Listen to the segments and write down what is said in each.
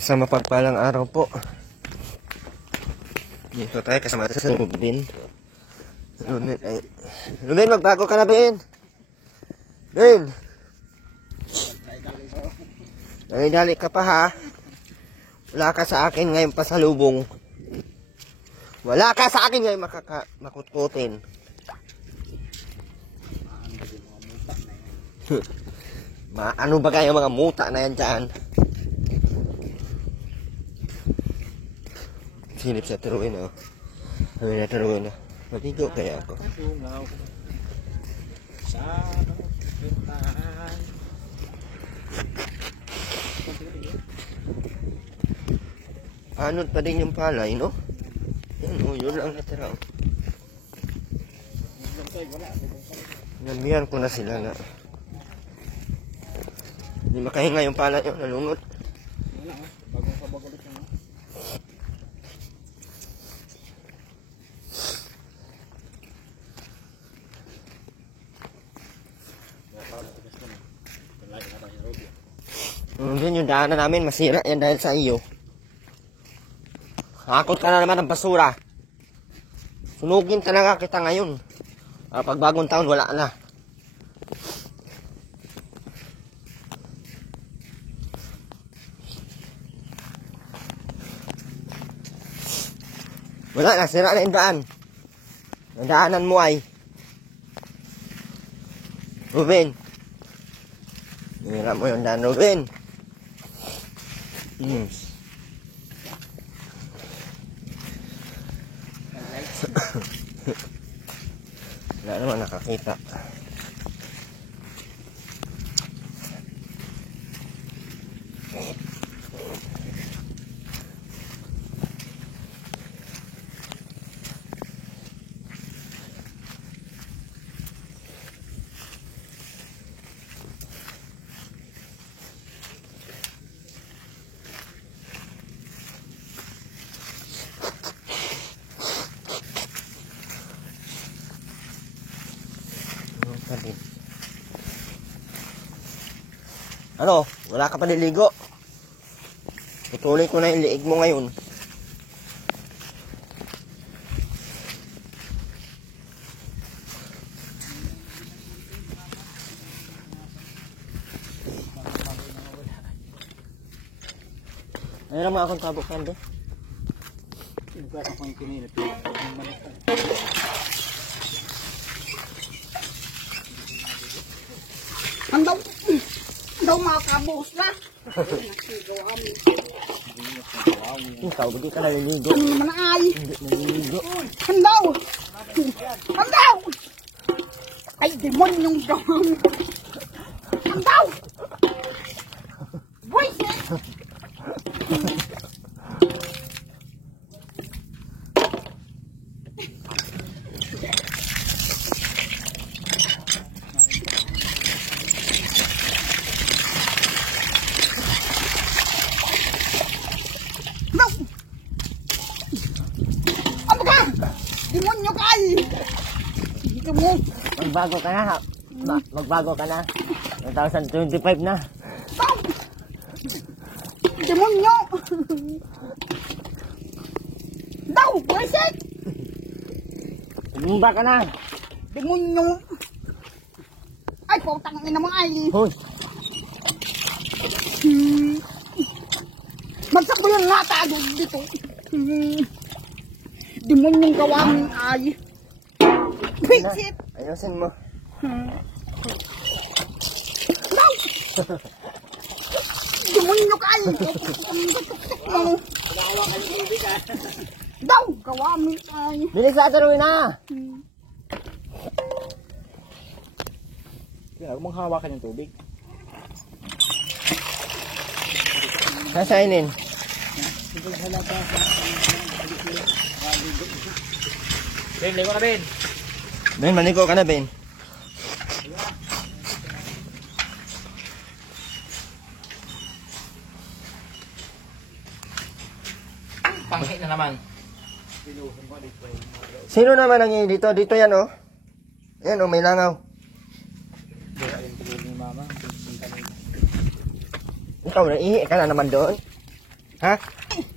Sa mapagpalang araw po. Dito tayo kasama sa Rubin. Rubin, magbago ka na, Ben. Ben! Dali ka pa, ha? Wala ka sa akin ngayon pasalubong. Wala ka sa akin ngayon makutkutin. Ano ba kayo mga muta na yan dyan? Silip sa turuin, oh. Sabi na turuin, oh. Matigo kaya ako. Anod pa din yung palay, no? Yan, oh, yun lang natira, oh. Namihan ko na sila na. Hindi makahinga yung palay, oh, nalungot. Bagong kabagulit yun, no? Yun yung daanan namin, masira yan dahil sa iyo. Hakot ka na naman ng basura. Sunugin talaga kita ngayon. Pag bagong taon, wala na. Wala na, sira na yung daan. Ang daanan mo ay Ruben. Hira mo yung daan, Ruben. Wala naman nakakita. Ano? Wala ka pa niligo? Ituloy ko na yung liig mo ngayon. Mayroon mga akong tabok yan, doon. Ibukas akong kininit. Andaw mga kabuhos na. Ikaw, hindi ka naliligo. Ano naman ay? Hindi naliligo. Andaw! Andaw! Ay, demonyong gawang. Andaw! Boy! Demonyo ka ay! Dito mo! Magbago ka na, ha? Magbago ka na. 2025 na. Daw! Demonyo! Daw! Buwisit! Tumba ka na. Demonyo! Ay, pautang ina mo ay! Hoy! Magsakbo yung lata dito! Demonyong gawangin ay! Buwisit! Ayusin mo. Daw! Demonyo ka ay! Daw! Gawangin ay! Bilis na, turuin na! Kaya huwag mong hawakan yung tubig. Sasainin. Ben, ligo na Ben! Ben, manigo ka na, Ben. Panghi na naman. Sino naman ang dito? Dito yan, oh. Yan, oh, may langaw. Ikaw, naihi ka na naman doon. Ha?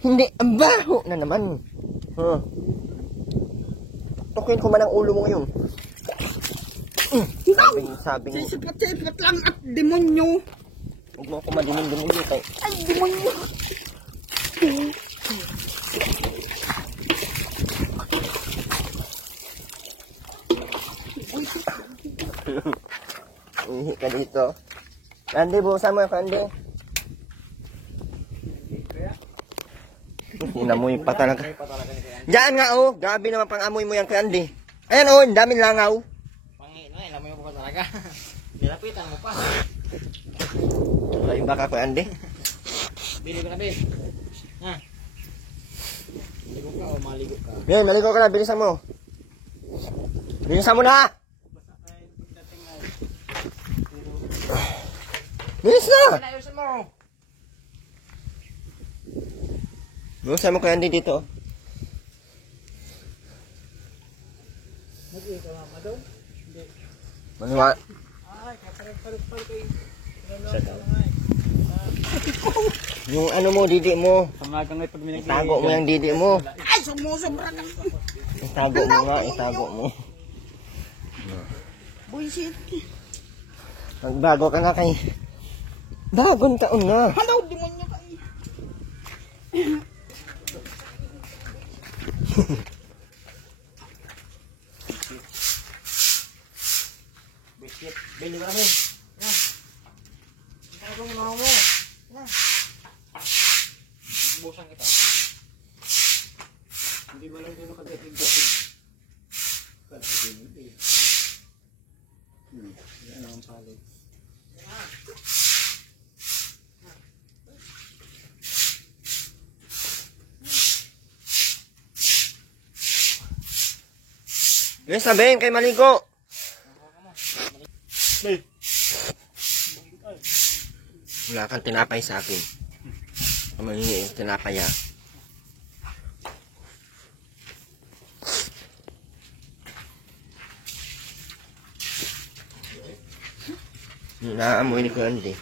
Hindi, ang baho na naman. Huh. Tukin ko man ang ulo mo ngayon. Sabing, Sisipat-sipat lang at demonyo. huwag mo ako madimin-dimin tayo. Ay, demonyo. Ihi ka dito. Randy, buhusan mo yung Randy. Inamoy pa talaga. Diyan nga oh, grabe naman pang amoy mo yan Randy. Ayan oh, ang daming langaw. Pangit na, alam mo yung buka talaga. Nilapitan mo pa. Wala yung baka ko Randy. Bili ko na, Ben. Ha? Maligo ka o maligo ka? Ngayon, naligo ka na, bilisan mo. Bilisan mo na! Bilis na! Ayusin mo! Bilisan mo kay Andy dito. Nag-iika mama daw? Hindi. Maniwa. Ay, kapalag-palag kayo. Yung ano mo, didi mo. Samaga ngayon pag minag-iika. Itago mo yung didi mo. Ay, sumusobra ka. Itago mo nga, itago mo. Buisit. Magbago ka na kay... Bagong taon na. Hello, demonyo ka. Biscuit. Bili ko na, Ben. Ha? Itago mo na mo. Ha? Busan kita. Hindi mo lang din nakagating-gating. Yan ang palit. Bilis na Ben, kay maligo. Wala kang tinapay sa akin. Ang mahingi yung tinapay ha. Naamoy ni Kuya Andy.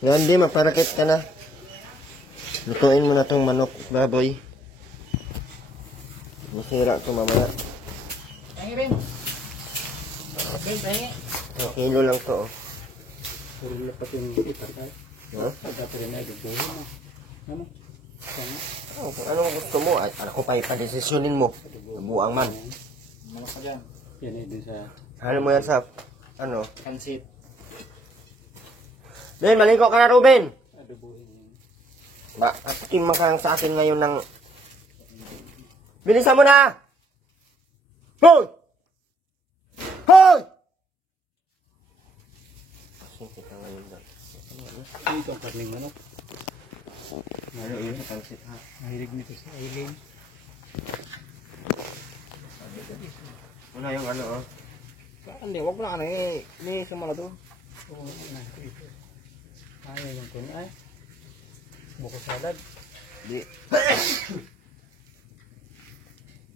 Kuya Andy, maparakit ka na. Lutuin mo na tong manok, baboy. Masira ko mamaya. Pahingi, Ben. Ben, pahingi. Kilo lang to. Puro na pati yung itar tayo. Ha? Dati rin ay dubuhin mo. Ano? Oh, kung anong gusto mo, ay, ano ko pa ipadesisyonin mo. Buang man. Ano ka dyan? Yan ay dun sa Ano mo yan sa, ano? pansit. Ben, maligo ka na, Ruben! Adubuhin yun. Atikim ka sa akin ngayon ng... Bilisan mo na! Hoy! Hoy! Sige ka ngayon doon. Ito ang karning manok. Ano yun sa pansit ha? Mahilig nito si Aileen. Una yung ano oh. Hindi, wag mo na ano eh. Ini sumala doon. Oo, na. Ayaw yung kuni ay. Buko salad. Di.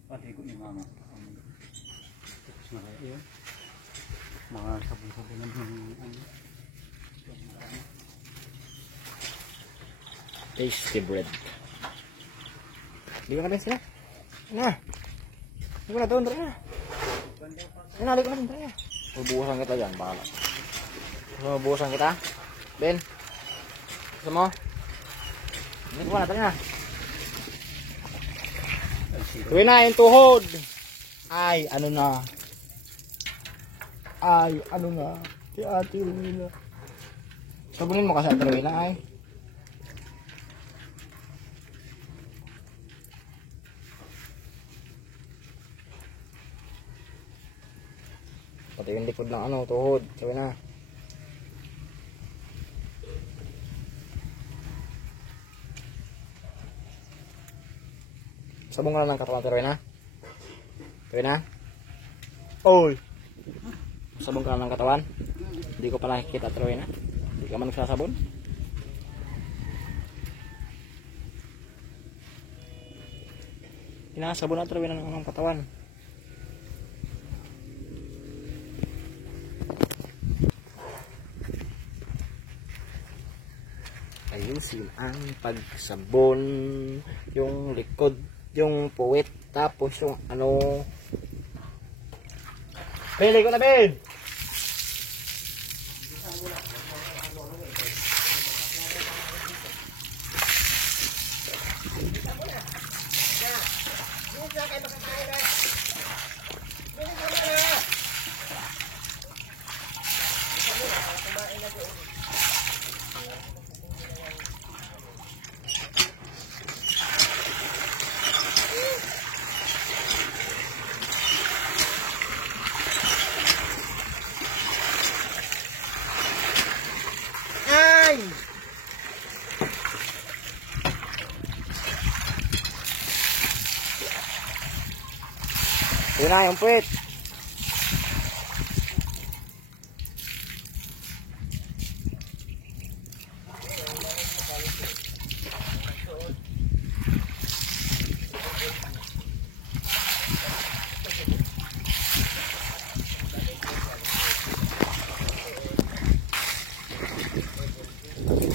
Pati ko ni mama. Tapos na kayo yun. Mga sabon-sabon ng ano. Tasty bread. Ligo ka din sila. Na. Ligo na doon, doon na. Ligo na doon, Mabuhusan kita dyan, bahala. Gusto mo mabuhusan kita? Ben? Gusto mo? Ligo na, tali na. Tuwi na, yung tuhod. Ay, ano na. Ay, ano na. Si Ate Rowena. Sabunin mo kasi Ate Rowena, ay. Pati yung likod ng ano, tuhod. Tuwi na. Sabong ka na ng katawan, Ate Rowena. Tuwi na. Oy! Sabong ka na ng katawan. Hindi ko pa nakikita, Ate Rowena. Hindi ka man nagsasabon. Pinasabon na, Ate Rowena, ng katawan. ayusin ang pagsabon, yung likod, yung puwit, tapos yung ano. Pili ko na, Ben! Ay! Yun na yung puwit.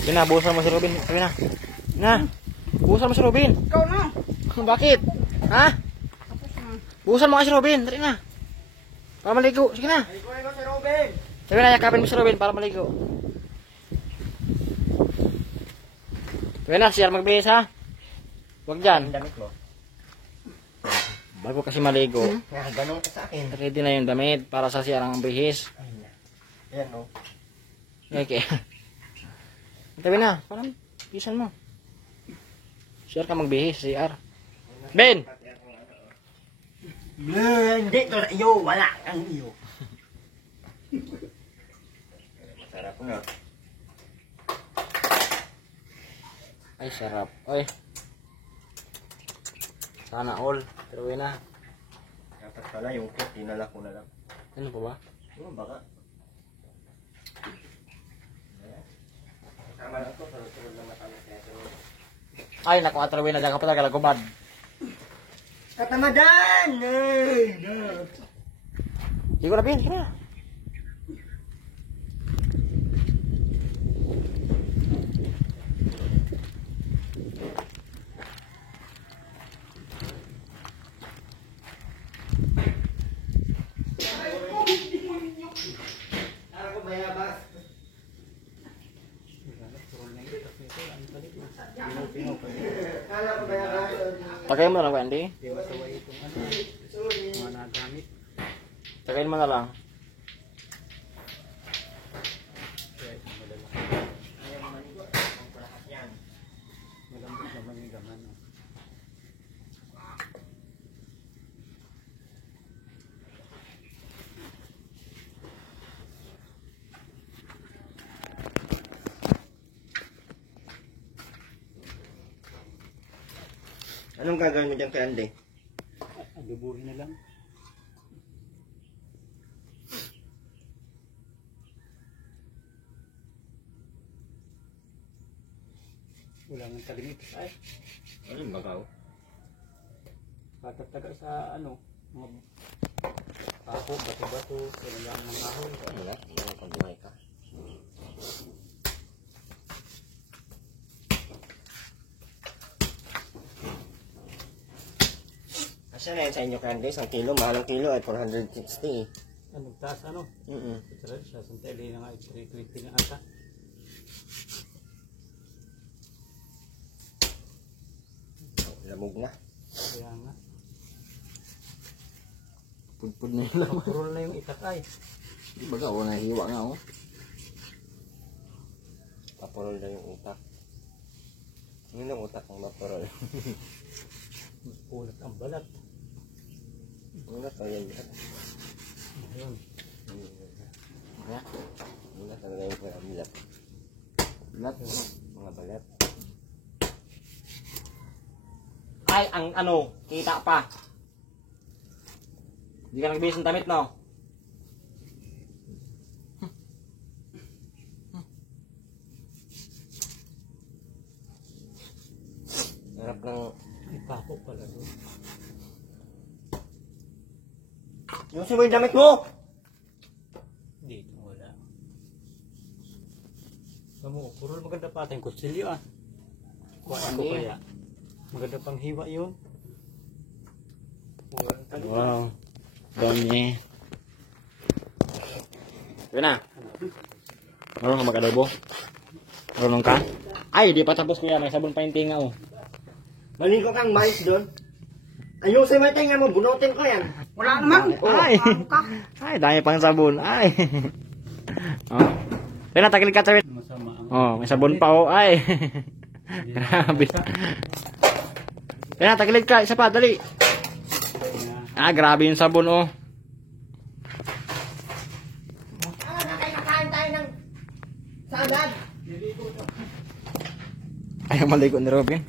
Yun na, buhusan mo si Robin. Sabi na. Na, buhusan mo si Robin. Ikaw na. Bakit? Ha? Tapos na. Buhusan mo ka si Robin. Dali na. Para maligo. Sige na. Ikuhin ko si Robin. Sabi na, yakapin mo si Robin para maligo. Sabi na, siya magbihis ha. Huwag dyan. Damit mo. Bago kasi maligo, Ganun ka sa akin. ready na yung damit para sa siyarang bihis. Ayan o. Okay. Sabi na, parang bisan mo. Siyar ka magbihis, CR. Ben! Hindi to na iyo. Wala kang iyo. Sarap nga. Ay, sarap. Oy. Sana all. Pero yun na. Dapat pala yung cook, dinala ko na lang. Ano pa ba? Oo, baka. Tama na ito, sunod-sunod na matamis kaya ito. Ay, naku, atrawin na dyan ka pa talaga gumad. Katamadan! Ay, no. Hindi ko na bin, sige na. Ako bayabas. Kala ko bayabas. Tagayin mo na lang, Wendy. Tagayin mo na lang. Anong gagawin mo dyan kay Andy? Adubuhin na lang. Wala nang kalimit. Ay, Anong bagaw? patataga sa ano, mga pako, bato-bato, wala lang ng ahon. Wala, wala pang buhay ka. Asya na yan sa inyo kay Andy, isang kilo, mahalang kilo ay 460 eh. Anong taas ano? Ito siya, santali na nga, 320 na ata. Lamog na. Kaya nga, Pudpud na yung laman. purol na yung itakay. Di ba ka, wala hiwa nga ako. Papurol na yung utak. Yun ang utak ng mapurol. Pulat ang balat. Una to yan yan. Ayun. Kaya, Una talaga yung pinabilat. lahat. Mga balat. Ay, ang ano, kita pa. Hindi ka nagbihis ng damit, no? Harap ng... May pako pala doon. Yung mo yung damit mo! Dito wala. Kamu, puro maganda pa ating kutsilyo ah. Kuhaan ko kaya. Maganda pang hiwa yun. Wow. Dami. Yun na. Marunong ka mag-adobo? Marunong ka? Ay, di pa tapos kuya. May sabon pa yung tinga oh. Maligo kang mais doon. Ayusin mo yung tinga mo, bunutin ko yan. Wala naman. Ay. Ano ka? Ay, dami pang sabon. Ay. Oh. Yun na, takilid ka sa Masama ang... oh, may sabon pa oh. Ay. Grabe. Yun na, takilid ka. Isa pa, dali. Ah, grabe yung sabon oh. Nakain tayo ng sagad. Ayaw maligo ni Robin.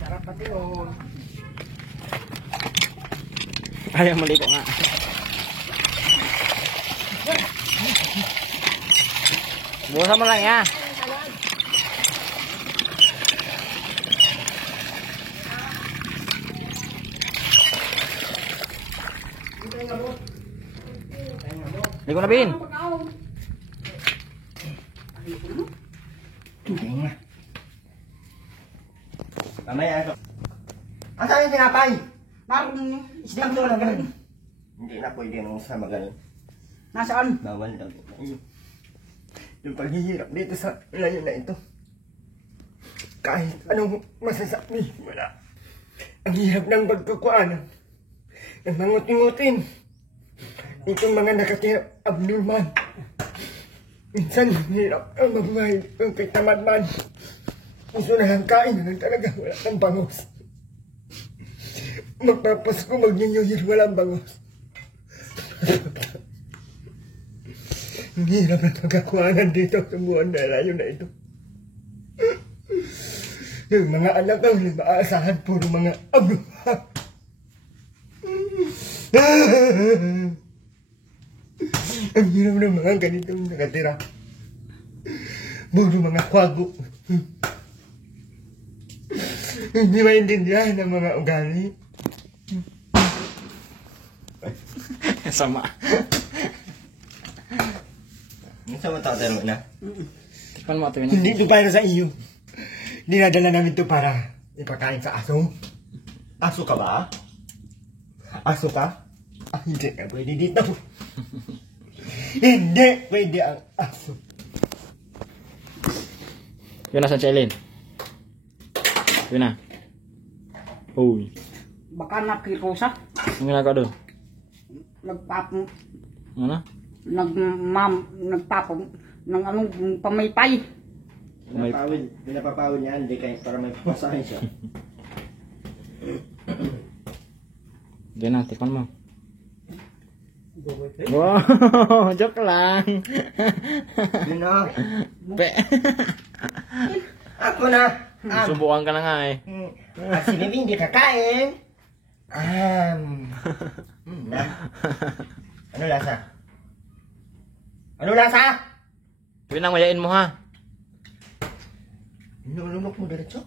Sarap pati yun. Ayaw maligo nga. Bukasan mo lang ya. Ligo na, Bin. Mamaya ito. Asan yung tinapay? Naroon. Isda mo na ganun. Hindi na pwede nung sa magaling. Nasaan? Bawal daw. Yung paghihirap dito sa layo na ito. Kahit anong masasabi, wala. Ang hirap ng pagkakuan. Ang mangutin-ngutin. Itong mga nakatira abnormal. Minsan, hirap ang mabuhay ng kitamad man. Gusto na lang kain na lang talaga. Wala kang bangos. Magpapasko, mag-New Year, walang bangos. Ang hirap na pagkakuanan dito sa buwan na layo na ito. Yung mga anak ko, hindi maaasahan, puro mga abnormal. Ang hirap ng mga ganitong nakatira. Puro mga kwago. Hindi maintindihan ng mga ugali. Sama. Saan mo tataro na? Tikman mo ito yun. Hindi ito para sa iyo. Dinadala namin ito para ipakain sa aso. Aso ka ba? Aso ka? Ah, hindi ka pwede dito. Hindi pwede ang aso. Yun na, San Chelin. Yun na. Uy. Baka nakirusa. Ang ginagawa doon? Nagpapong. Ano? Nagpapong. Ng anong pamaypay. Pinapapawid niya, hindi kayo para may papasahin siya. Yun na, tikman mo. Wow, joke lang. Yun na. Pe. Ako na. Subukan ka na nga eh. Si Bibi hindi kakain. Na. Ano lasa? Ano lasa? Yun lang, mayain mo ha. Nulunok mo diretso.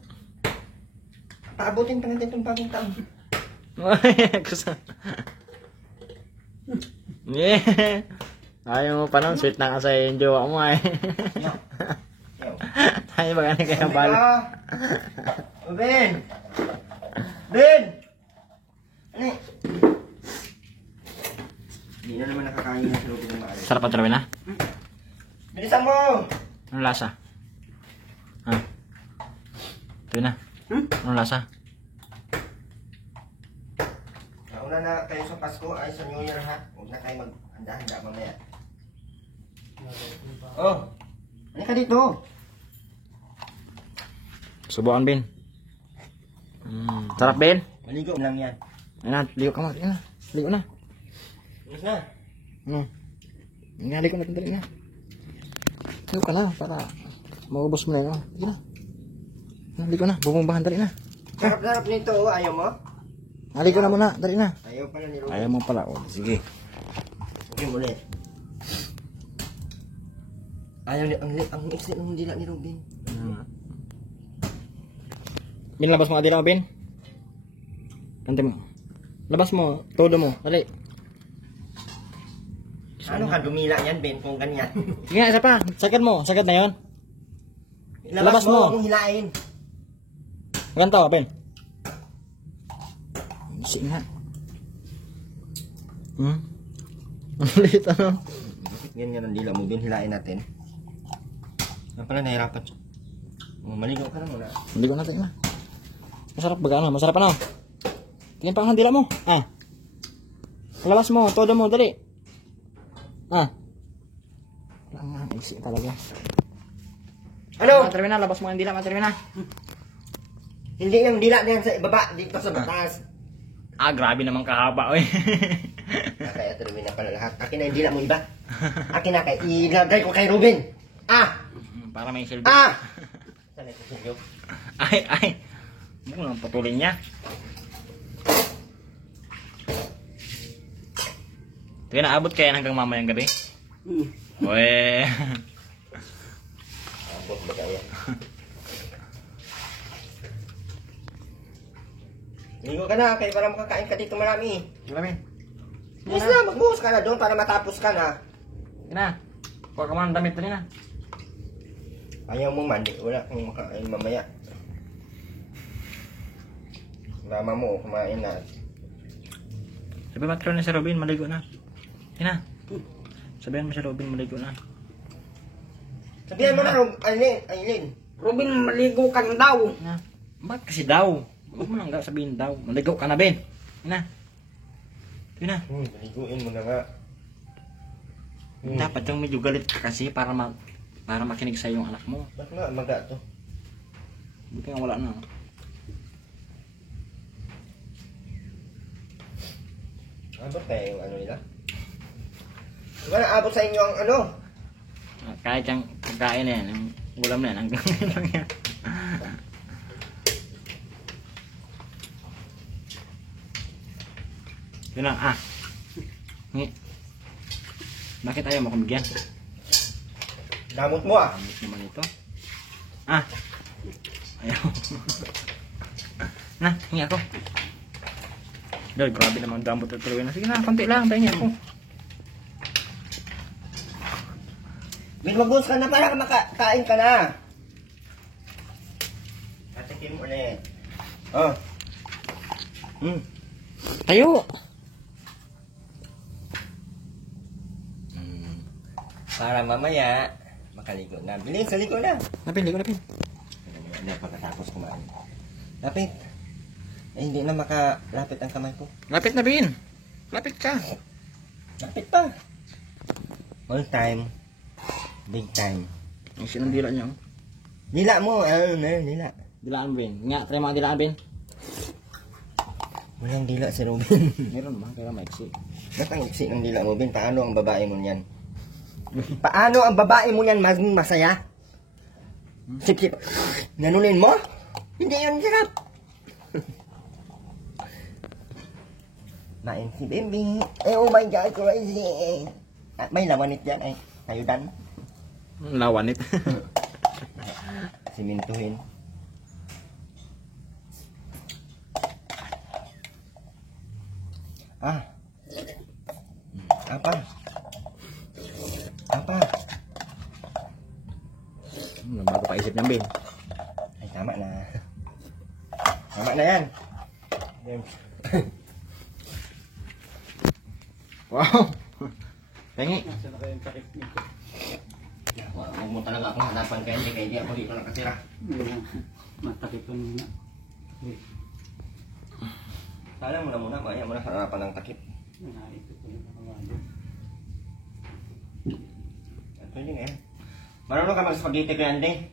Paabutin pa natin itong bagong taon. Kusa. Yeah. Ayaw mo pa nun, sweet na kasi yung jowa mo eh. Yo. Tayo ba ganun kaya balo? Ben! Ben! Ano? Hindi na naman nakakain na sa loob ng maalas. Sarap at rawin ha? Bilisan mo! Anong lasa? Ha? Ito na. Anong lasa? Nauna na kayo sa Pasko ay sa New Year ha. Huwag na kayo maghanda-handa mamaya. Oh! Ano ka dito? Subukan, Ben. Sarap, Ben? Maligo lang yan. Ayun na, ligo ka mo. Ayun na, ligo na. Yes na. Ligo na, dali na. Ligo ka na, para maubos mo na yun. Ligo na. Ligo na, bumumbahan, dali na. Sarap-sarap nito oh. Ayaw mo? Ligo na muna, dali na. Ayaw pala ni Ruben. Ayaw mo pala, oh. Sige. Okay mo ulit. Ayaw ni, ang exit ng dila ni Ruben. Bin, labas mo adila mo, Bin. Kante mo. Labas mo, todo mo, dali. Ano ka, dumila yan, Ben, kung ganyan. Sige nga, isa pa. Sagad mo. Sagad na yun. Labas Labas mo. mo, kung hilain. Ganito, Ben. Sige nga. Ang liit, ano? Ganyan ang dila mo, Ben, hilain natin. Nga pala, nahirapan siya. Maligaw ka na muna. Hindi ko natin na. Masarap ba ano? Masarap ano? Tingin pa ang dila mo. Labas mo. Todo mo. Dali. Wala nga. Isi talaga. Ano? Matermin na. Labas mo ang dila. Matermin na. Hindi yung dila na yan sa ibaba, dito sa batas. Grabe naman kahaba. Oy. Kaya termina pala lahat. Akin na yung dila mo iba. Akin na kay ilagay ko kay Ruben. Para may silbi. Saan ito silyo? Ay. Hindi mo lang putulin niya. Ito na, abot kaya hanggang mamayang gabi. Uwe. Abot ba kaya? Ligo ka na, kaya para makakain ka dito marami. Marami. Yes na, magbuhos ka na doon para matapos ka na. Sige na. Kuha ka man ang damit na. Ayaw mo man, wala kang makain mamaya. Mama mo, kumain na. Sabi matro na si Robin, maligo na. Sige na. Sabihan mo si Robin, maligo na. Sabihan mo na, Aileen. Robin, maligo ka na daw. Na. Bakit kasi daw? Huwag mo nang sabihin daw. Maligo ka na, Ben. Sige na. Sige na. Paliguin mo na nga. Dapat yung medyo galit ka kasi para makinig sa yung anak mo. Ba't nga maga to? Buti nga wala na. Abot kaya yung ano nila? Wala abot sa inyo ang ano? Kahit yung pagkain na yan, yung ulam na yan, hanggang lang yan. Yun lang, Ngi. Bakit ayaw mo kumigyan? Damot mo ah. Kamit naman ito. Ayaw. Na, hingi ako. Dahil grabe naman damot at tuloy na. Sige na, konti lang, hingi ako. Bin, magbuhos ka na para makakain ka na. Katikin mo ulit. Tayo! Para mamaya, makaligo na. Bilis, saligo na. Napin, ligo, napin. Hindi, pagkatapos kumain. Lapit. Hindi na makalapit ang kamay ko. Lapit na, Bin. Lapit ka. Lapit pa. All time. Big time. Ang sinong dila niyo. Dila mo, dila. Dilaan, Bin. Nga, try mga dilaan, Bin. Walang dila si Robin. Meron ba? Kaya maiksi. Ba't ang iksi ng dila mo, Bin? Paano ang babae mo niyan? Paano ang babae mo niyan maging masaya? Sip-sip. Nanunin mo? Hindi yun sarap. Main si Bimbi. Oh my God, crazy. May lamanit yan ay. Ayudan. Lawanit. Simintuhin. Apa? Bago pa isip niyan, Bin. Ay, tama na. Tama na yan. Wow! Pengi. Huwag mo talaga akong hanapan kaya hindi ako dito nakatira. Matakit ko muna. Sana mo na muna, maya mo na hanapan ng takip. Naikot ko na ako. Pwede nga yan. Marunong ka mag-spaghetti kaya hindi?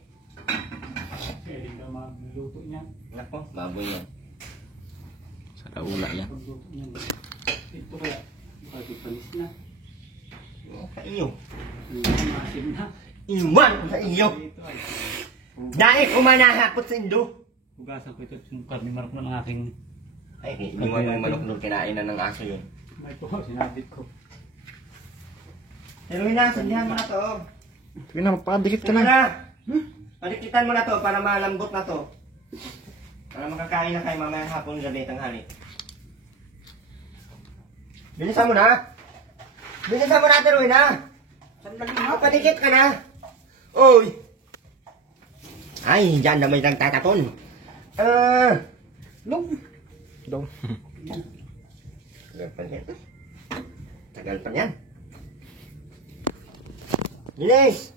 Pwede ka magluto niyan. Nako, baboy yan. Sa kaula yan. Pagluto niyan. Ito kaya. Bakit panis na? Sa iyo. Masim na. Iwan ko sa iyo. Ito ay. Dahil kumanahapot sa indo. Hugasan ko ito yung karne marok ng aking. Ay, iwan mo manok doon, kinain na ng aso yun. May po, sinabit ko. Pero sandihan mo na to. Sige na, magpadikit ka Sige na. na. Palikitan mo na to para malambot na to. Para makakain na kayo mamaya hapon, gabi, tanghali. Bilisan mo na. Bilisan mo natin, Rowena. Sandali na. Papadikit ka na. Oy. Ay, dyan na may nagtatapon. Lug. Daw. Tagal pa yan. Tagal pa yan. Linis!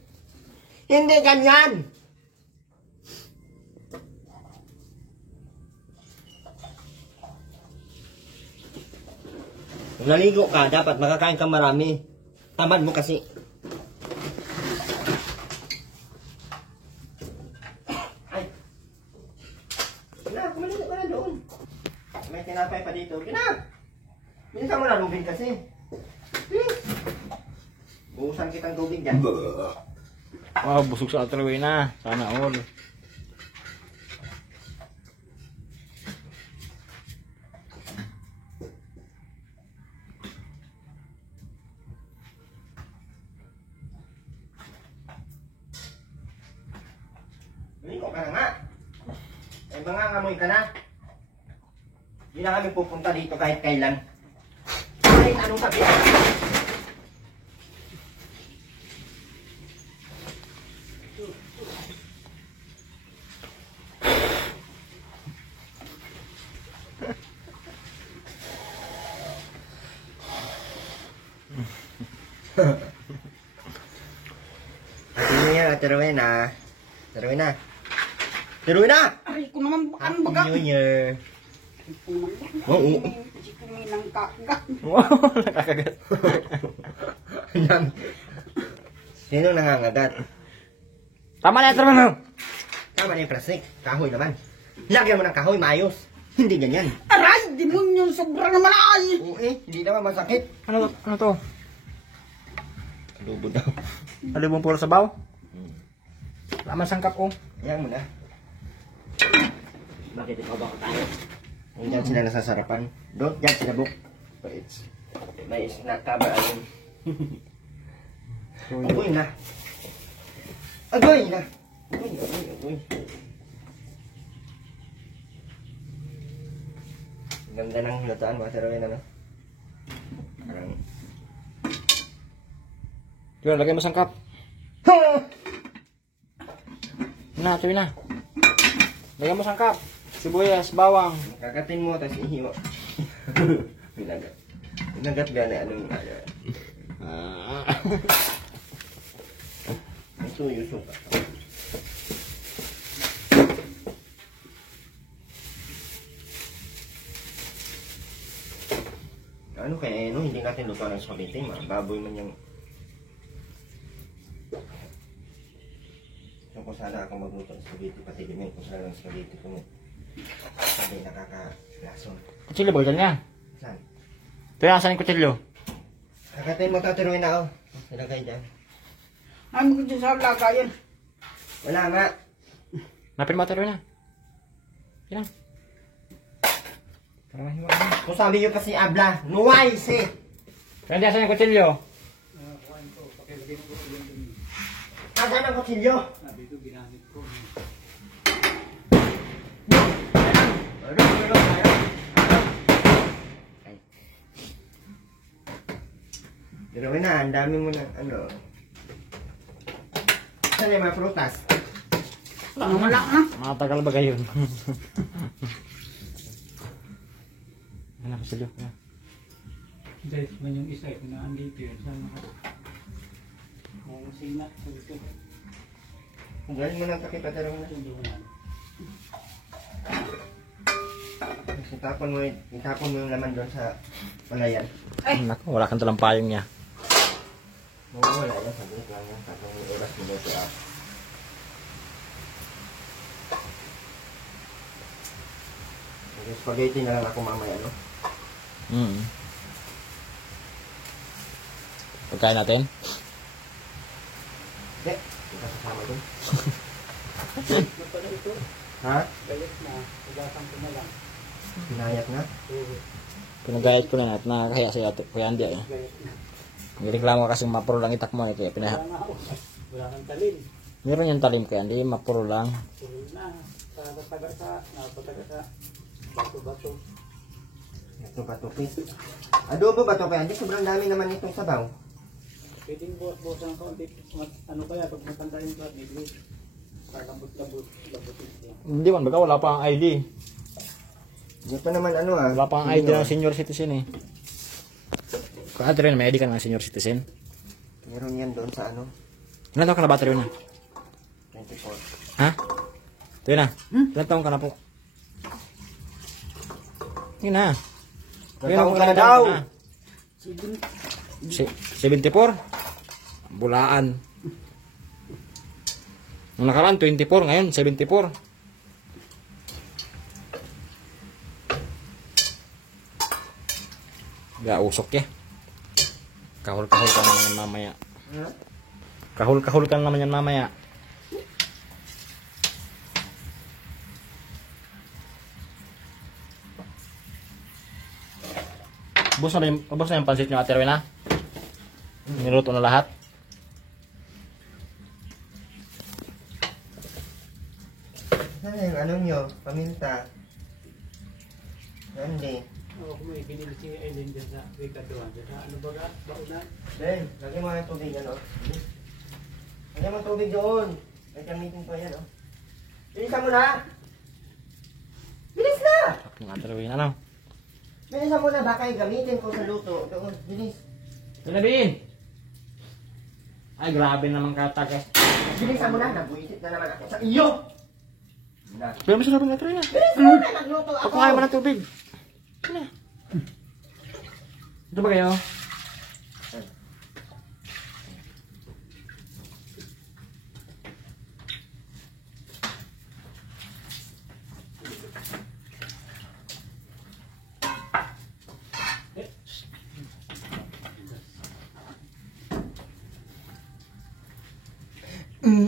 Hindi ganyan! Kung naligo ka, dapat makakain ka marami. Tamad mo kasi. Ay. Gina, kumaligo ka na doon. May tinapay pa dito. Gina! Minsan mo nalubin kasi. Buhusan kitang tubig dyan. Wow, busog sa atraway na. Sana all. Ligo ka na nga. Eh, mangangamoy ka na. Hindi na kami pupunta dito kahit kailan. Kahit anong sabi. Ano yan, Ate Rowena? Ate Rowena? Ate Rowena! Ay, ko naman ang baga. Happy New Year! Oo. Si kuminang kagat. Wow, nakakagat. Sino nangangagat? Tama na, tama na. Tama na yung plastic. Kahoy naman. Lagyan mo ng kahoy, maayos. Hindi ganyan. Aray, demonyo, sobrang naman ay. Oo hindi naman masakit. Ano to? Adobo daw. Alibong puro sabaw? Laman sangkap ko. Ayan mo na. Bakit ikaw ba ko tayo? Diyan sila nasasarapan. Doon, diyan sila buk. May snack ka ba? Ayun. Agoy na. Agoy na. Agoy. Ganda ng hinutaan mga Sir Rowena, no? Parang... Yun, lagay mo sangkap. Na, tuwi na. Lagay mo sangkap. Sibuyas, bawang. Kakatin mo, tapos ihiwa. Binagat. Binagat gana, anong kaya. Ang suyo pa. Ano kaya, no? Hindi natin luto ng spaghetti. Baboy man yung... So, kung sana ako magluto ng spaghetti, pati din kung sana ng spaghetti ko. Sabi, nakaka-lason. Kutsilyo ba dyan niya? Saan? Ito yung asan yung kutsilyo? Kakatin mo taturuin na ako. Nilagay dyan. Ay, magkakita sa lagayan. Wala nga. Napin mo tuloy na. Yan. Para mahiwa ka na. Kung sabi nyo kasi abla, nuwais eh. Kaya di asan yung kutsilyo? Asan ang kutsilyo? Dito ginamit ko. Pero na, ang dami mo na, ano. Saan yung mga prutas? Wala na. Matagal ba gayon? Ano kutsilyo? Dahil man yung isa, ito na andito yun. Sana ka. Kung sina, sabi ko. Ang galing mo ng kakipatero na. Hindi mo na. Itapon mo yung laman doon sa palayan. Naku, wala kang talampayong niya. Wala yan, sabi ko lang yan. Tapos yung oras mo doon siya. Spaghetti na lang ako mamaya, no? Pagkain natin? Hindi, hindi ka sasama doon. Ito pala ito. Ha? Galit na. Ugasan ko na lang. Pinayak na? Pinagayat ko na at nakakahiya si ate. Kuya Andy eh. Galit na. Nireklamo kasi mapuro lang itak mo ito eh. Wala nga ako. Wala kang talin. Meron yung talim kaya hindi mapuro lang. Puro na. Napataga sa bato-bato. Ito pa to, please. Adobo ba to? Kaya hindi sobrang dami naman itong sabaw. Pwedeng buwas ng kaunti. Ano kaya pag matanda yung kat, maybe labot-labotin siya. Hindi man, baga wala pa ang ID. Dito naman ano ah. Wala pa ang ID ng senior citizen eh. Kung rin, may ID ka ng senior citizen. Meron yan doon sa ano. Ilan taon ka na ba, Rin? 24. Ha? Ito yun na. Ilan taon ka na po? Yun na. Ilan taon ka na daw? 74? Bulaan. Nung nakaraan, 24. Ngayon, 74. Gak usok ya. Kahul-kahul ka naman yan mamaya. Kahul-kahul ka naman yan mamaya. Ubos na yung pansit nyo, Ate Rowena? Niluto na lahat? Ano yung ano nyo? Paminta. Hindi. Oo, kung may binili si Eileen dyan sa Ricardoan. Sa ano ba ka? Baunan? Ben, lagyan mo ng tubig yan, oh. Lagyan mo ng tubig doon. May gamitin ko yan, oh. Bilisan mo na! Bilis na! Yung Ate Rowena, ano? Bilisan mo na, baka gamitin ko sa luto. Doon, bilis. Sinabihin! Ay, grabe naman ka, tagas. Bilisan mo na, nag-uisip na naman ako sa iyo! Na. Pero masarap yung Ate Rowena. Bilisan mo na, nagluto ako! Pagkukain mo ng tubig. Ano? Ito ba kayo?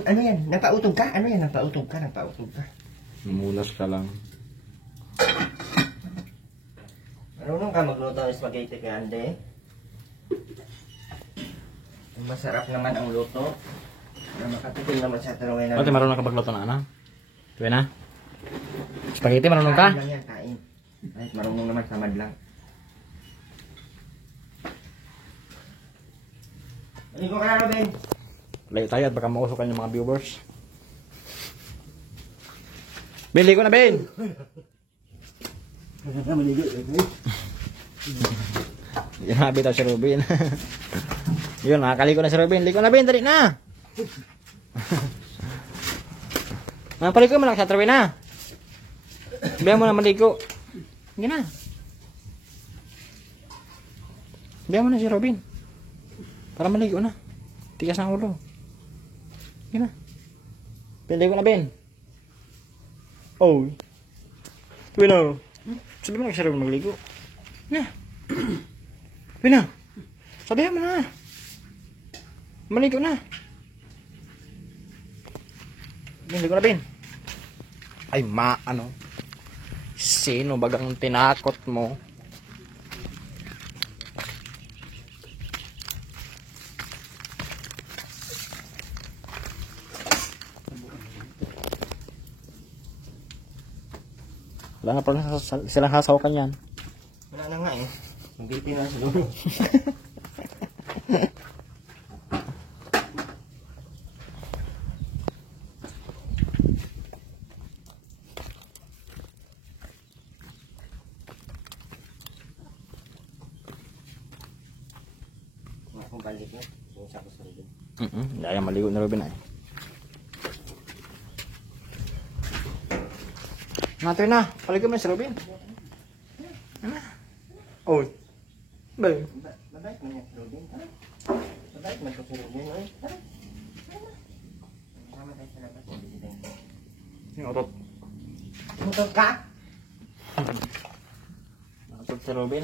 Ano yan? Napautog ka? Ano yan? Napautog ka? Napautog ka? Mulas ka lang. Marunong ka magluto ng spaghetti kay Ande? Masarap naman ang luto. Na makatikim naman sa Rowena. Ate, marunong ka magluto na, ano? Rowena? Spaghetti, marunong ka? Kain lang yan, kain. Kahit marunong naman, tamad lang. Maligo ka na, Robin. Layo tayo at baka mausukan yung mga viewers. Ben, ligo na, Ben! Yan, nabitaw si Robin. Yun, nakakaligo na si Robin. Ligo na, Ben, dali na! Paligo mo lang sa Robin, ha? Biyan mo na maligo. Hindi na. Biyan mo na si Robin. Para maligo na. Tigas ng ulo. Hindi na. Ben, ligo na, Ben. Oh. Tuwi na. Sabi mo na kasi Robin magligo. Na. Tuwi na. Sabihan mo na. Maligo na. Ben, ligo na, Ben. Ay, ano? Sino bagang tinakot mo? Wala na pala silang hasawakan yan. Wala na nga eh. Magbitin na sa dulo. Kung balik na, yung sa kusurin. Hindi ayaw maligo na Robin ay. Natin na, paligo mo si Robin. Oh. Bay. Babait mo niya si Robin, tara. Babait mo si Robin, oy. Tara. Sama tayo sa labas. Yung otot. Mutok ka? Otot si Robin.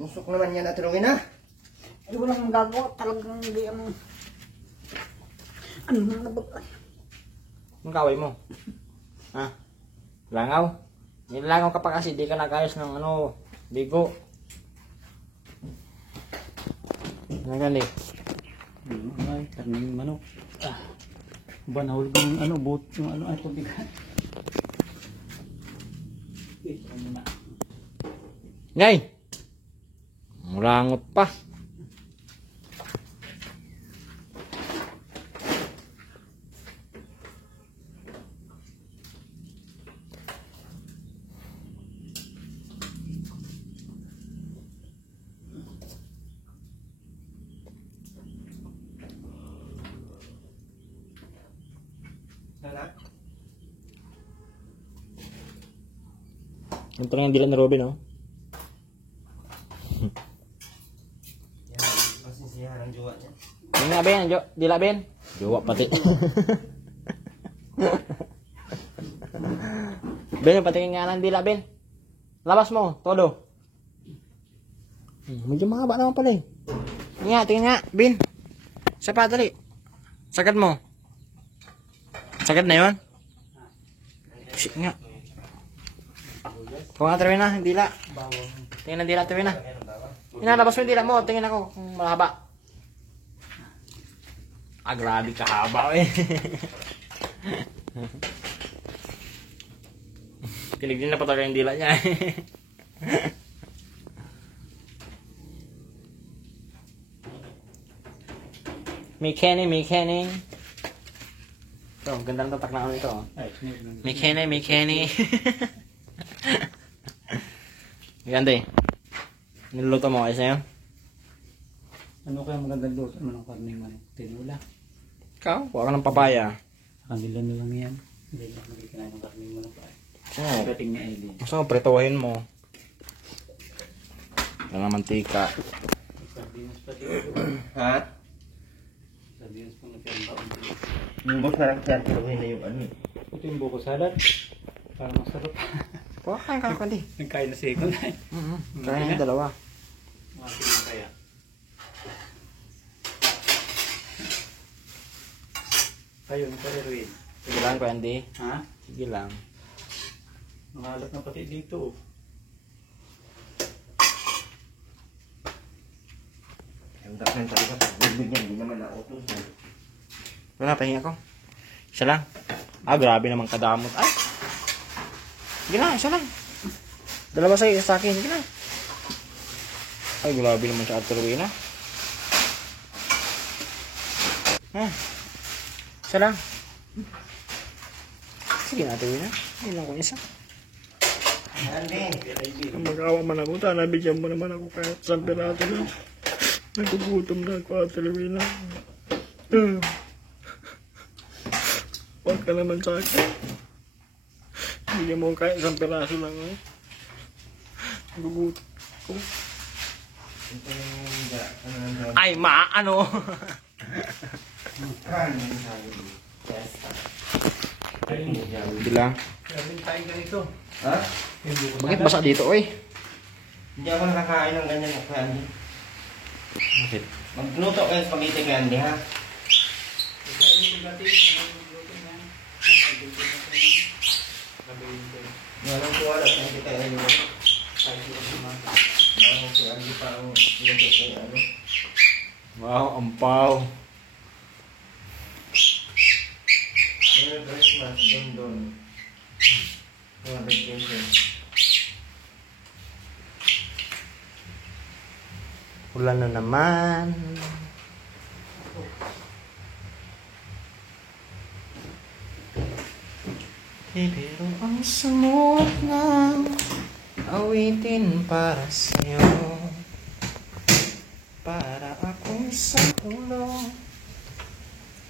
Musok naman yan at Rowena. Ay, walang magagawa. Talagang hindi ano. Ano na ba? Ang kaway mo. Ha? Langaw? Nilangaw ka pa kasi di ka nakayos ng ano, ligo. Ano gali? Ay, karning manok. Ba, nahulog yung ano, boat, yung ano, ay, pabigat. Ngay! Murangot pa. Sana? Ito nga yung dila ni Robin, oh. Yan, masisiyahan ang jowa niya. Yung nga, Ben. Dila, Ben. Jowa pati. Ben, patingin nga ng dila, Ben. Labas mo, todo. Medyo mahaba naman pala eh. Tingin nga, tingin nga, Ben. Isa pa, dali. Sagad mo. Sagad na yun? Shit nga. Kung nga, Trevina, yung dila. Tingin ng dila, Trevina. Inalabas mo yung dila mo, tingin ako kung malahaba. Ah, grabe kahaba eh. Kilig din na pa talaga yung dila niya eh. May Kenny. Ito, ganda ng tatak na ano ito. May Kenny. Ganda eh. Niluluto mo ayos na yun? Ano kaya magandang luto mo ng karne man? Tinula. Ikaw, kuha ka ng papaya. Kanila na lang yan. Hindi na magkikinain ng karne mo na pa. Oo. Pagdating ni Eileen. Gusto mo, pretohin mo. Yan ang mantika. Sardinas pa dito. Ha? Sardinas pa na pero baon dito. Yung boss na lang kaya gawin na yung ano eh. Ito yung buko salad. Parang masarap. Kuha kain ka kundi. Nagkain na si Eko na. Kaya yung dalawa. Mga piling kaya. Ayun, pariruin. Sige lang, Kuya Andy. Ha? Sige lang. Nangalat na pati dito. Yung dakan talaga pag bubig niya, hindi naman nautos. Wala, pahinga ko. Isa lang. Ah, grabe naman kadamot. Ay! Sige na, isa lang. Dalawa sa akin, sige na. Ay, grabe naman sa Ate Rowena. Isa lang. Sige na, Ate Rowena. Hindi lang ko isa. Hindi. Magawa man ako, nabigyan mo naman ako kahit isang piraso lang. Nagugutom na ako, Ate Rowena. Huwag ka naman sa akin. Bigyan mo kahit isang piraso lang. Nagugutom ko. Ito yung ano Ay, ano? yung sabi. Yes. Hindi lang. Kaya rin tayo ganito. Ha? Yung buko Bakit salad. basa dito, oy? Hindi ako nakakain ng ganyan na candy. Bakit? Magluto kayo spaghetti candy ha? Walang kuwala sa hindi tayo ano. Parang si Andy parang luto kayo ano. Wow, ampaw. Merry Christmas, London. Mga vacation. Ulan na naman. Pero ang samot ng awitin para sa'yo, para akong sa ulo.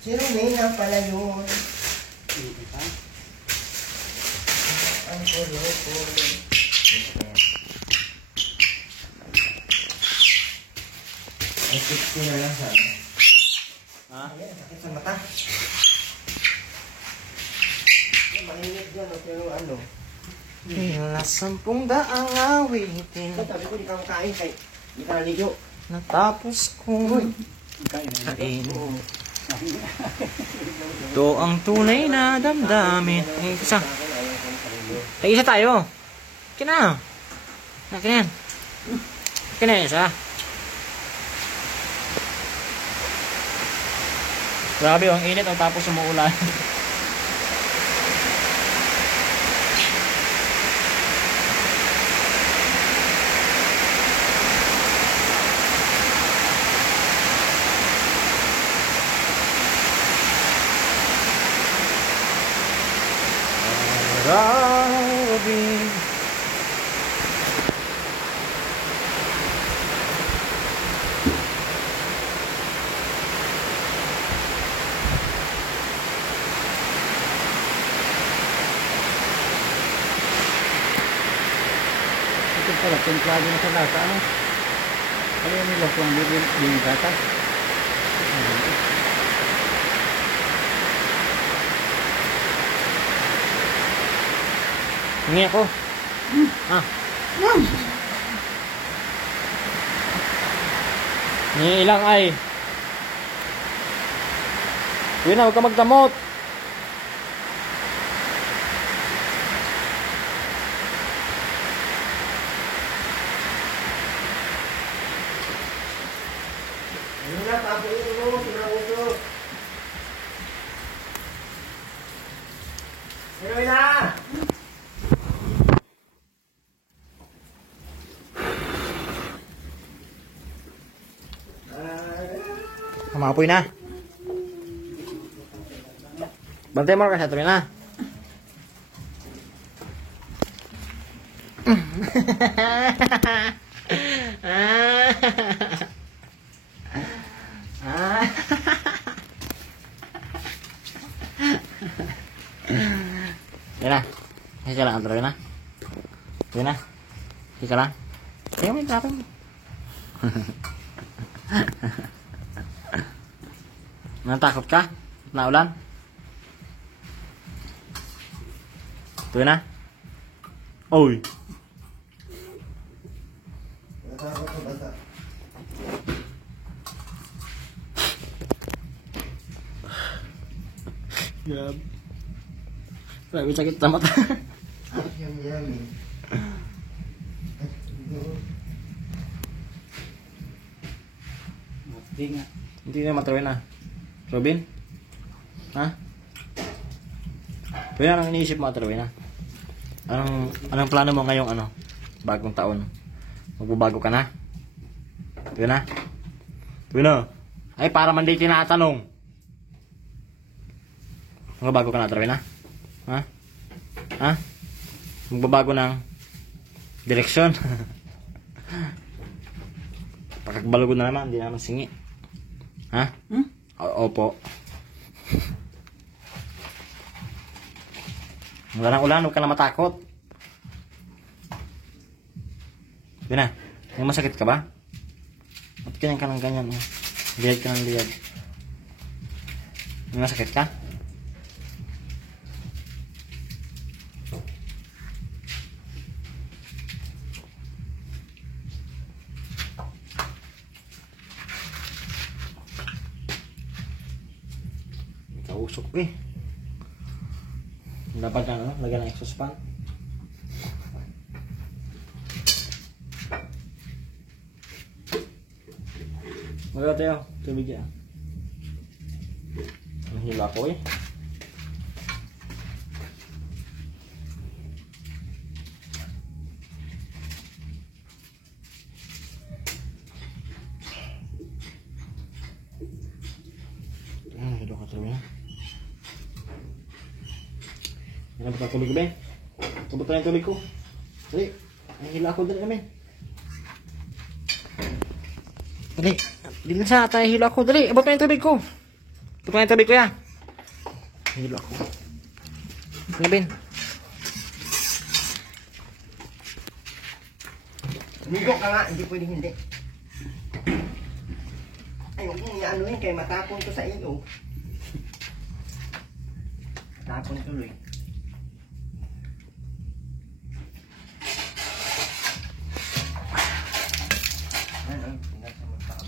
Sino Mina pala yun? Ang kulo-kulo. Ay, 60 na lang sana. Ha? Ay, sakit sa mata. Ay, mainit dyan, pero ano. Tila 10 awitin, Sabi ko, di ka makain kay di ka naligo. natapos kong Kain na. kain. Ito ang tunay na damdamin. Ay, isa. Tag-isa tayo. Kina. Kina. Kina isa. Grabe, ang init ang tapos umuulan. pala, templado na sa lasa. Ano? Ano yung nila kung hindi gatas? Hingi ako. Ah. Hingi ilang ay. Yun na, huwag ka magdamot. Ano na, papuin mo, sinauso. Pero na! Kumapoy na. Bantay mo kasi ito na. Yan na. Sige lang, Android na. Yan na. Sige lang. Sige mo yung trapin mo. Natakot ka? Naulan? Ito na. Oy. Yab. Sabi sakit sa mata. Yummy. Hindi nga. Hindi na matrawin na. Robin? Ha? Kaya anong iniisip mo, Atrawin, ha? Anong plano mo ngayong bagong taon? Magbabago ka na? Tuwi na? Tuwi na? Ay, para man di tinatanong. Magbabago ka na, Atrawin, ha? Ha? Ha? Magbabago ng direksyon. Pagkakbalo na naman, hindi naman singi. Ha? Opo. Wala nang ulan, huwag ka na matakot. Yun na. Yung masakit ka ba? Ba't ganyan ka ng ganyan? Liyad ka ng liyad. Yung masakit ka? Kausok ko eh. Dapat na lagyan ng exhaust fan. Magawa tayo, tubig yan. Ang hila ko eh. Hilo ka tayo na. Yan ang tubig ko, Ben. Kabot na yung tubig ko. Dali. Ay, hila ako dali namin. Dali. Dili na siya. Tayo hila ako. Dali. Abot na yung tubig ko. Abot na yung tubig ko yan. Hila ako. Ano, Ben? Lugo ka nga, hindi pwedeng hindi. Ayun, ano yun, kaya matapon ko sa iyo. Matapon tuloy. Ano, tingnan sa mga tao.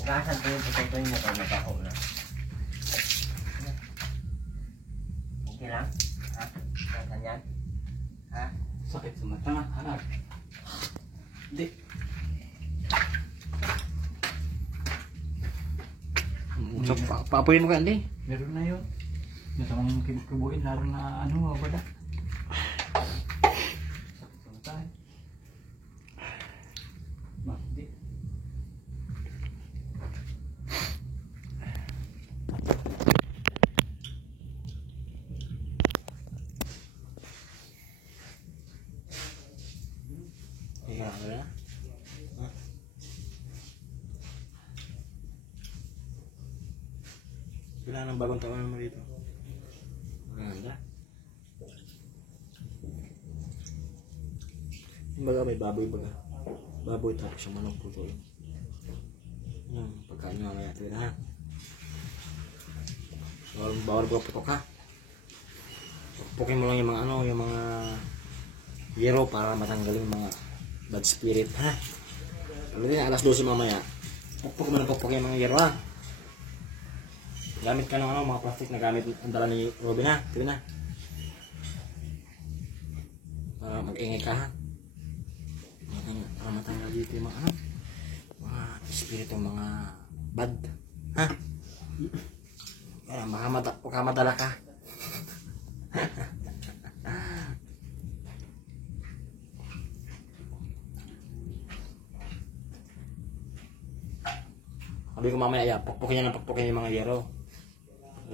Ugasan ko yung puto yung mukha na baho na. Okay lang? Ha? Ugasan yan? Ha? Sakit sa mata nga, anak. Hindi. So, paapuyin mo ka, hindi? Meron na yun. Nasamang kibuin, lalo na wala. Sakit sa mata eh. Hindi. Iya, ano na? Kailangan ng bagong taon naman dito. Maganda. Baga may baboy baga. Baboy tapos yung manok puto. Pagkain nyo mamaya ito na ha. Bawal ko putok ha. Pukin mo lang yung mga ano, yung mga yero para matanggal yung mga bad spirit ha. Ano din, alas 12 mamaya. Pukpuk mo ng pukpuk yung mga yero ha. Gamit ka ng ano, mga plastic na gamit ang dala ni Robin ha. Ito na. Para mag-ingay ka ha. Para matanggal dito yung mga ano, mga espiritu, mga bad ha. Kaya baka madala ka. Sabi ko mamaya, pukpukin niya ng pukpukin yung mga yero.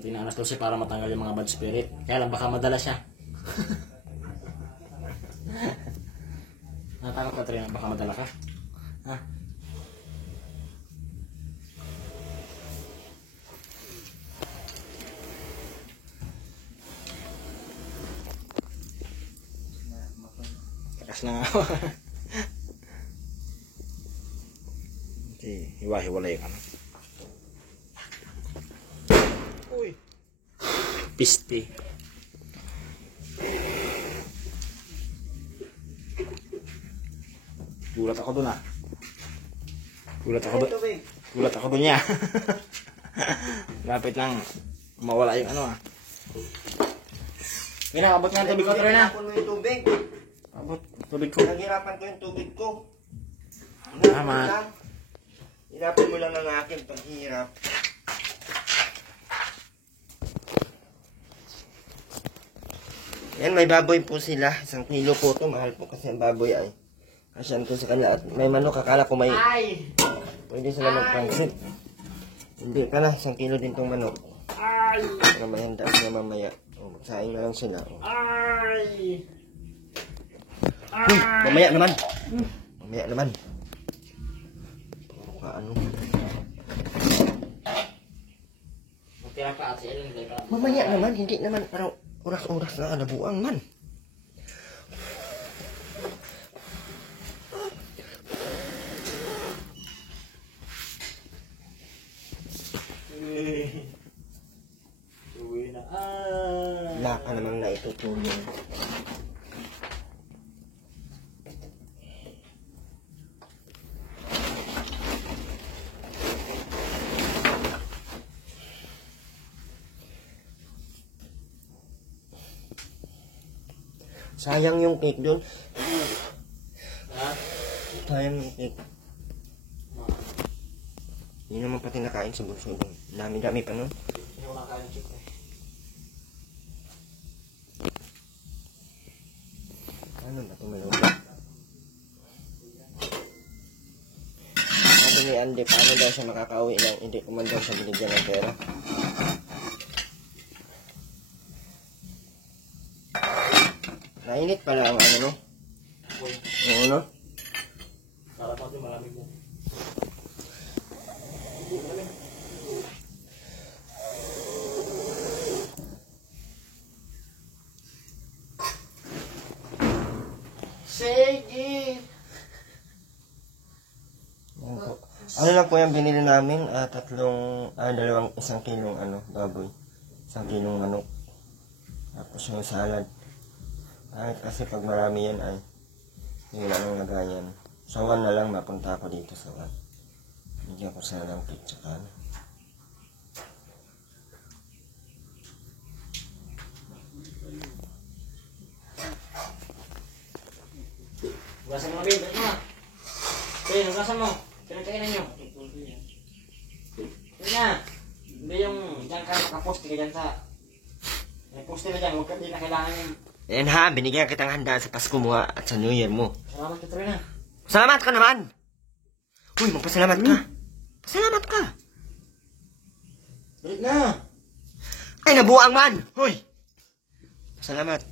Tinanas to siya para matanggal yung mga bad spirit. Kaya lang baka madala siya. Natakot ka rin, baka madala ka. Ha? Takas na nga ako. Hiwa-hiwalay ka na. Uy! Piste. Gulat ako dun ah. Gulat ako dun niya. Lapit lang. Mawala yung ano ah. Mina, abot nga ang tubig ko tuloy na. Hinapon mo yung tubig. Abot, tubig ko. Naghirapan ko yung tubig ko. Tama. Hirapan mo lang ang akin paghirap. Yan, may baboy po sila. 1 kilo po ito. Mahal po kasi ang baboy ay. Kasyan ko sa kanya. At may manok. Akala ko may... Pwede sila magpangsit. Hindi ka na. 1 kilo din tong manok. Para may handa sila mamaya. O, magsaing na lang sila. O. Uy, mamaya naman. Mamaya naman. Ano? Mamaya naman. Hindi naman. Parang oras-oras na alabuang man. Uwi na Wala ka namang naitutulong. Sayang yung cake doon. Sayang yung cake. Hindi naman pati nakain sa bulso doon. Dami-dami pa nun. Hindi ko nakain chip eh. Ano ba ito malawag? Sabi ni Andy, paano daw siya makakauwi lang? Hindi ko man daw siya binigyan ng pera. Nainit pala ang ano, no? Oo, no? Para pati malamig mo. Sige! Yan po. Ano lang po yung binili namin? 1 kilong ano, baboy. 1 kilong manok. Tapos yung salad. Kasi pag marami yan ay hindi na nang lagayan. Sa 1 na lang mapunta ako dito sa 1. Bigyan ko sana ng cake tsaka ano. Hugasan mo, babe. Ano? Okay, hugasan mo. Pinagkainan nyo. Hindi na. Hindi yung dyan ka nakaposte ka dyan sa... May poste na dyan. Huwag ka din na kailangan yung... Ayan ha, binigyan kitang handa sa Pasko mo at sa New Year mo. Salamat ka tuloy na. Salamat ka naman! Uy, magpasalamat ka. Pasalamat ka. Balik na. Ay, nabuang man! Uy! Salamat.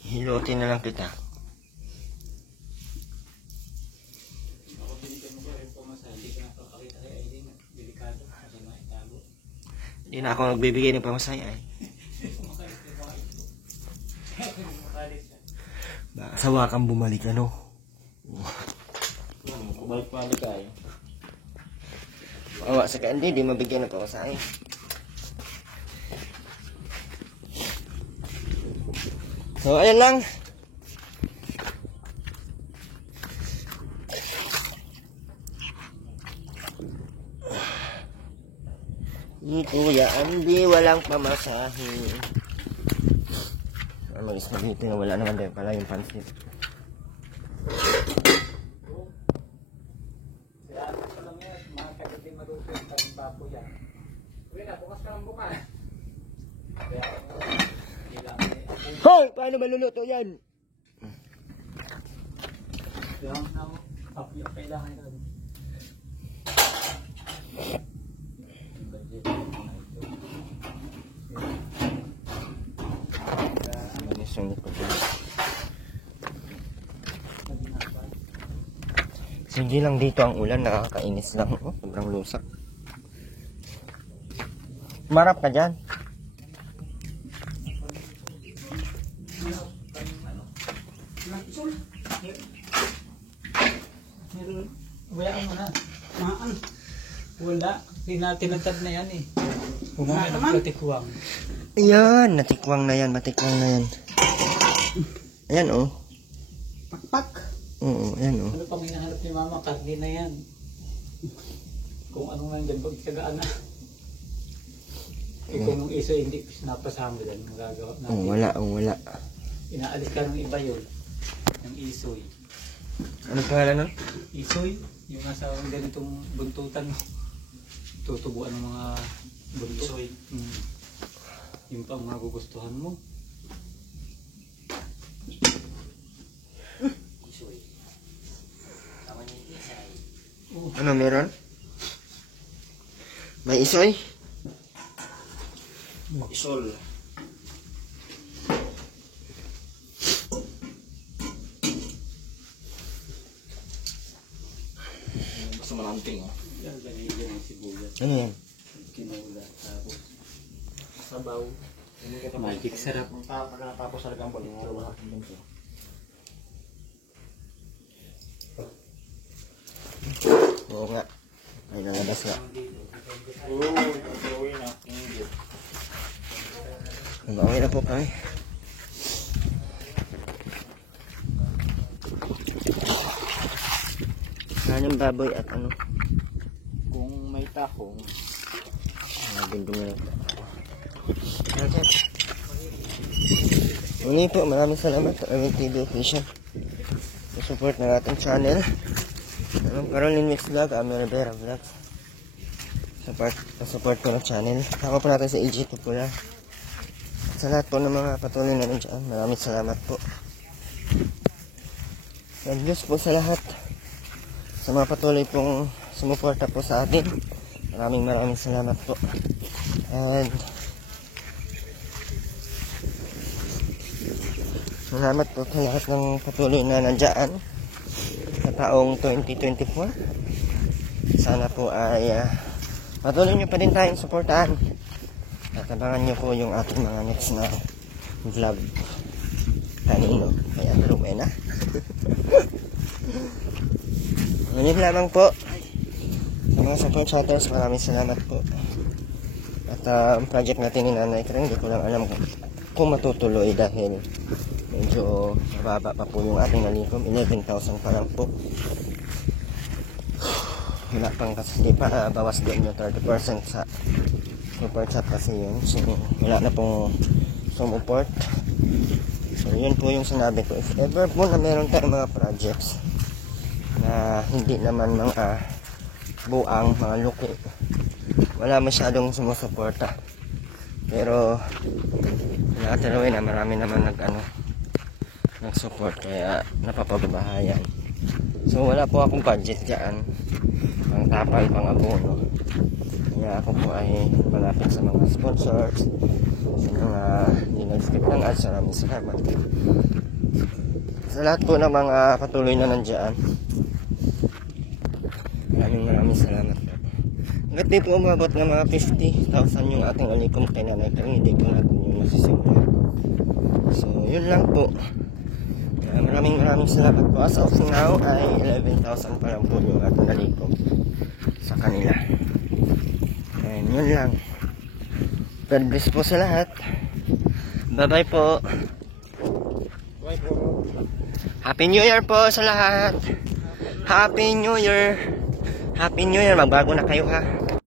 Hilutin na lang kita. pamasahe, hindi ko napapakita kay Aileen. Delikado kasi maitago. Hindi na ako nagbibigay ng pamasahe ay. Kumakalit yung mga ito. Kaya kumakalit siya. Baka sawa kang bumalik ano. Balik-balik ay. Awa sa kandi, di mabigyan ng pamasahe. So, ayan lang. Ni Kuya Andy, walang pamasahe. Mag-is na dito na wala naman din pala yung pansit. Kaya ano pa lang yan, mga kapatid maluto yung kaming bapo yan. Uy na, bukas ka ng bukas. Kaya hindi lang ako. Hoy! Paano maluluto yan? Kaya na ako yung kailangan ito. Sige lang dito ang ulan, nakakainis lang. Oh, sobrang lusak. Marap ka dyan. Meron, bayaan mo na. Maan. Wala. Tinatad na yan eh. Kumamay ng katikuwang. Ayan, natikwang na yan, matikwang na yan. Ayan oh. Pakpak. Oo, ayan oh. Ano pang hinahanap ni Mama? Karne na yan. Kung ano nga dyan, pagkagaan na. Eh kung yung iso hindi napasama dyan, magagawa natin. Wala, wala. Inaalis ka ng iba yun. Yung isoy. Ano pangalan nun? Isoy, yung nasa ganitong buntutan mo. Tutubuan ng mga buntot. Isoy. Yung pang magugustuhan mo. Isoy. Tama niya yung isay. Ano meron? May isoy? Isol. Basta malanting oh. Yan, ganyan yung sibuyas. Ano yan? Kinula, tapos sabaw. Magic sarap. Tapos sa lagang pag Oo nga. Ay nalabas nga. Nabawin na po kami. Saan yung baboy at ano? Kung may tahong, Nabindong na lang. Muli po, maraming salamat sa aming TV official. Support ng ating channel. Anong Caroline Mix Vlog, Amir Rivera Vlogs. Support po ng channel. Ako po natin sa AG Tupula. Sa lahat po ng mga patuloy na nandiyan, maraming salamat po. And Diyos po sa lahat. Sa mga patuloy pong sumuporta po sa atin. Maraming salamat po. And salamat po sa lahat ng patuloy na nandiyan sa taong 2024. Sana po ay patuloy nyo pa din tayong suportahan. At abangan nyo po yung ating mga next na vlog. Kanino? Kaya Lumena. Ngayon lamang po. Sa mga support chatters, maraming salamat po. At ang project natin ni Nanay Kring, hindi ko lang alam kung matutuloy dahil medyo mababa pa po yung ating nalikom. 11,000 pa lang po. Wala pang kasi hindi pa bawas din yung 30% sa support chat kasi yun. So, wala na pong sumuport. So yun po yung sinabi ko. If ever po na meron tayong mga projects na hindi naman mga buang, mga luki, wala masyadong sumusuporta. Pero nakatarawin na marami naman nag-support kaya napapababahayan. So wala po akong budget dyan, pang tapal, pang abono. Kaya ako po ay malapit sa mga sponsors, sa mga hindi nag-skip ng ads. Maraming salamat sa lahat po ng mga patuloy na nandyan. Maraming salamat po. Hanggat di po umabot ng mga 50,000 yung ating unikom kay Nanay Kring, hindi po natin yung masisimula. So, yun lang po. Maraming salamat po. As of now ay 11,000 pa lang po yung ating unikom sa kanila. And yun lang. God bless po sa lahat. Bye bye po. Bye po. Happy New Year po sa lahat. Happy New Year. Happy New Year. Magbago na kayo ha.